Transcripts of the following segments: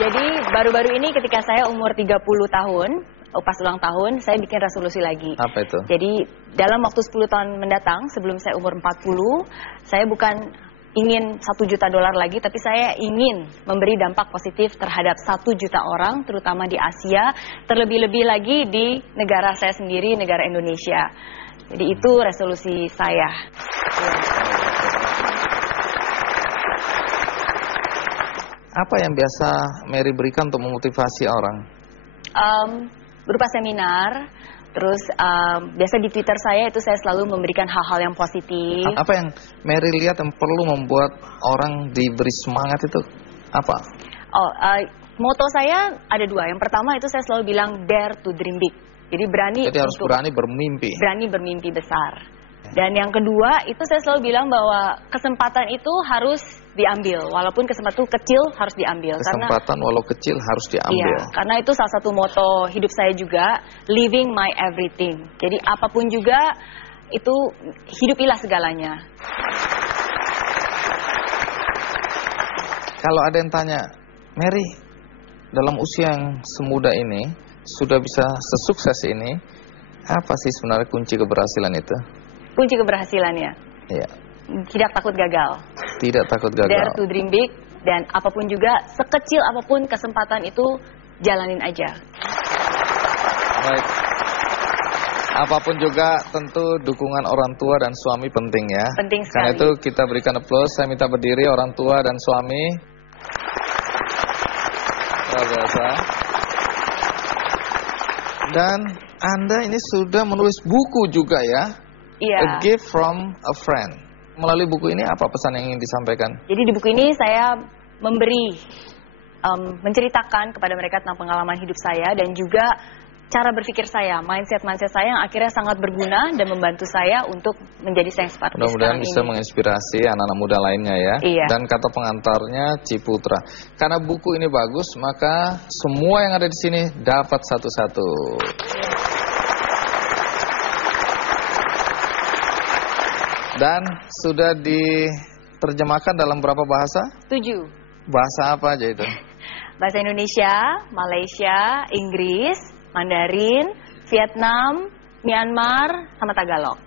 Jadi baru-baru ini ketika saya umur 30 tahun, pas ulang tahun, saya bikin resolusi lagi. Apa itu? Jadi dalam waktu 10 tahun mendatang, sebelum saya umur 40, saya bukan ingin $1 juta lagi, tapi saya ingin memberi dampak positif terhadap 1 juta orang, terutama di Asia, terlebih-lebih lagi di negara saya sendiri, negara Indonesia. Jadi itu resolusi saya. Apa yang biasa Mary berikan untuk memotivasi orang? Berupa seminar, terus biasa di Twitter saya itu saya selalu memberikan hal-hal yang positif. Apa yang Mary lihat yang perlu membuat orang diberi semangat itu apa? Moto saya ada 2. Yang pertama itu saya selalu bilang dare to dream big. Jadi harus berani bermimpi. Berani bermimpi besar. Dan yang kedua itu saya selalu bilang bahwa kesempatan itu harus diambil, walaupun kesempatan itu kecil harus diambil. Kesempatan walau kecil harus diambil. Iya, karena itu salah satu moto hidup saya juga, living my everything. Jadi apapun juga itu hidupilah segalanya. Kalau ada yang tanya, Mary, dalam usia yang semuda ini sudah bisa sesukses ini, apa sih sebenarnya kunci keberhasilan itu? Kunci keberhasilannya? Iya. Tidak takut gagal. Tidak takut gagal. Dare to dream big, dan apapun juga, sekecil apapun kesempatan itu, jalanin aja. Baik. Apapun juga tentu dukungan orang tua dan suami penting ya. Penting sekali. Karena itu kita berikan aplaus. Saya minta berdiri orang tua dan suami. Luar biasa. Dan Anda ini sudah menulis buku juga ya? Iya. A Gift from a Friend. Melalui buku ini apa pesan yang ingin disampaikan? Jadi di buku ini saya menceritakan kepada mereka tentang pengalaman hidup saya dan juga cara berpikir saya, mindset saya yang akhirnya sangat berguna dan membantu saya untuk menjadi saya seperti sekarang ini. Mudah-mudahan bisa menginspirasi anak-anak muda lainnya ya. Iya. Dan kata pengantarnya Ciputra. Karena buku ini bagus, maka semua yang ada di sini dapat satu-satu. Dan sudah diterjemahkan dalam berapa bahasa? 7. Bahasa apa aja itu? Bahasa Indonesia, Malaysia, Inggris, Mandarin, Vietnam, Myanmar, sama Tagalog.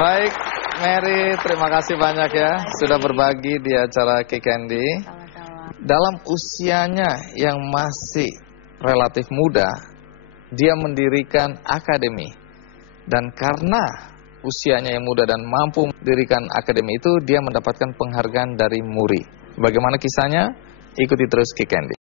Baik, Mary, terima kasih banyak ya sudah berbagi di acara Kikendi. Sama-sama. Dalam usianya yang masih relatif muda, dia mendirikan akademi. Dan karena usianya yang muda dan mampu mendirikan akademi itu, dia mendapatkan penghargaan dari Muri. Bagaimana kisahnya? Ikuti terus Kikendi.